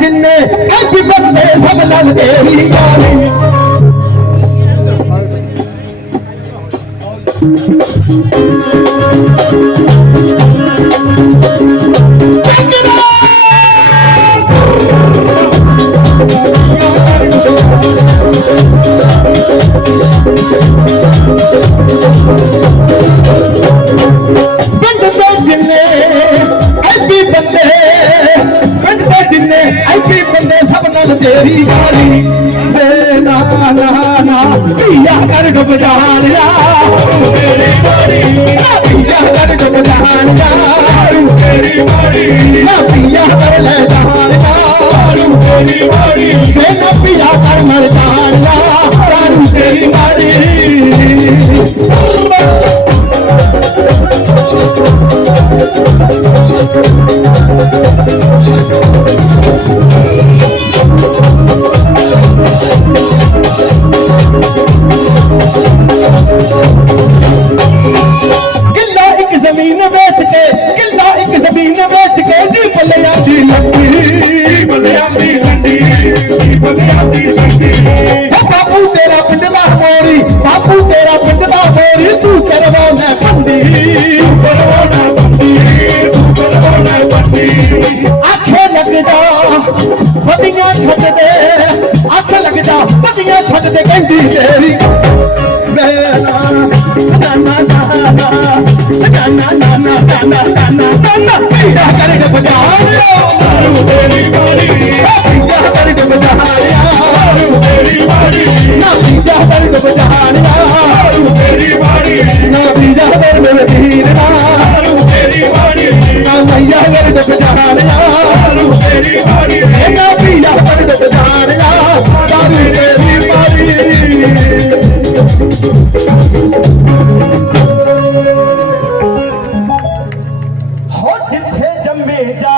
जिनने cut birthday सब लल तेरी यारी Thank you. ਐਪੀ ਬੰਦੇ ਸਭ ਨਾਲ ਤੇਰੀ ਯਾਰੀ ਏ ਨਾ ਨਾ ਨਾ ਪੀਆ ਕਰ ਡੁੱਬ ਜਾਣਿਆ ਤੇਰੀ ਬੱਲਿਆਂ ਦੀ ਲੰਡੀ ਬਾਪੂ ਤੇਰਾ ਪਿੰਡ ਦਾ ਮੋਰੀ ਬਾਪੂ ਤੇਰਾ ਪਿੰਡ ਦਾ ਮੋਰੀ ਤੂੰ ਕਰਵਾਉਣਾ ਬੰਦੀ ਤੂੰ ਕਰਵਾਉਣਾ ਬੰਦੀ ਤੂੰ ਕਰਵਾਉਣਾ ਬੰਦੀ ਆਖੇ ਲੱਗ ਜਾ ਵਧੀਆਂ ਛੱਡ ਦੇ ਅੱਖ ਲੱਗ ਜਾ ਵਧੀਆਂ ਛੱਡ ਦੇ ਕਹਿੰਦੀ ਤੇਰੀ ਮੇਰਾ ਨਾ ਨਾ ਨਾ ਨਾ ਨਾ ਨਾ ਨਾ ਨਾ ਨਾ ਨਾ ਨਾ ਨਾ ਨਾ ਪੀੜਾ ਕਰ ਕੇ ਬਜਾਰਿਆ ਮਾਰੂ ਤੇਰੀ ਮਾਰੀ ਪੀੜਾ ਕਰ ਕੇ ਪੀਲਾ ਵਰਦ ਪਜਾਨਿਆ ਰੂ ਤੇਰੀ ਮਾਰੀ ਮੇਰਾ ਪੀਲਾ ਵਰਦ ਪਜਾਨਿਆ ਤਾਰੀ ਤੇਰੀ ਮਾਰੀ ਹੋ ਜਿੱਥੇ ਜੰਮੇ ਜਾ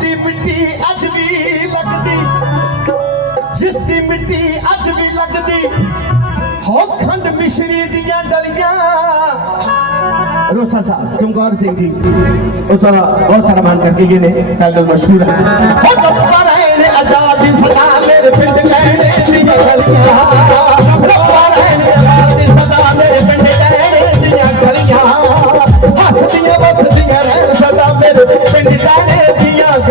ਦੀ ਮਿੱਟੀ ਅੱਜ ਵੀ ਲੱਗਦੀ ਜਿਸ ਦੀ ਮਿੱਟੀ ਅੱਜ ਵੀ ਲੱਗਦੀ, ਹੋ ਖੰਡ ਮਿਸ਼ਰੀ ਦੀਆਂ ਡਲੀਆਂ। ਰੋਸਾ ਸਾਹਿਬ, ਚਮਕੌਰ ਸਿੰਘ ਜੀ ਉਸ ਦਾ ਬਹੁਤ ਸਾਰਾ ਮਾਨ ਕਰਕੇ ਗਏ ਨੇ ਟਾਈਟਲ ਮਸ਼ਹੂਰ ਹੈ। ਹੋ ਗੱਪਾਂ ਰਹਿਣ ਆਜ਼ਾਦੀ ਸਦਾ ਮੇਰੇ ਪਿੰਡ ਕਹਿਣੇ ਦੀਆਂ ਗਲੀਆਂ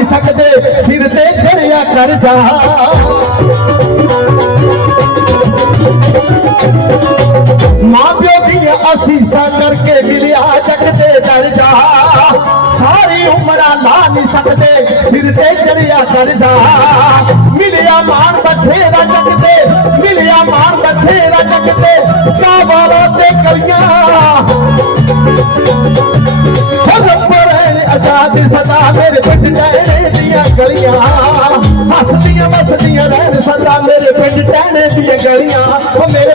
ਨਹੀਂ ਸਕਦੇ, ਸਿਰ ਤੇ ਚੜਿਆ ਕਰਜ਼ਾ ਮਾਂ ਪਿਓ ਦੀਆਂ ਅਸੀਸਾਂ ਕਰਕੇ ਮਿਲਿਆ ਜਗ ਤੇ ਦਰਜਾ ਸਾਰੀ ਉਮਰਾਂ ਲਾ ਨਹੀਂ ਸਕਦੇ, ਸਿਰ ਤੇ ਚੜਿਆ ਕਰਜ਼ਾ ਮਿਲਿਆ ਮਾਣ ਬਥੇਰਾ ਜਗ ਤੇ, ਮਿਲਿਆ रात सदा मेरे पिंड टहने दिया गलियाँ। हसदियाँ बसदियाँ रहन सदा मेरे पिंड टहने दिया गलियाँ। मेरे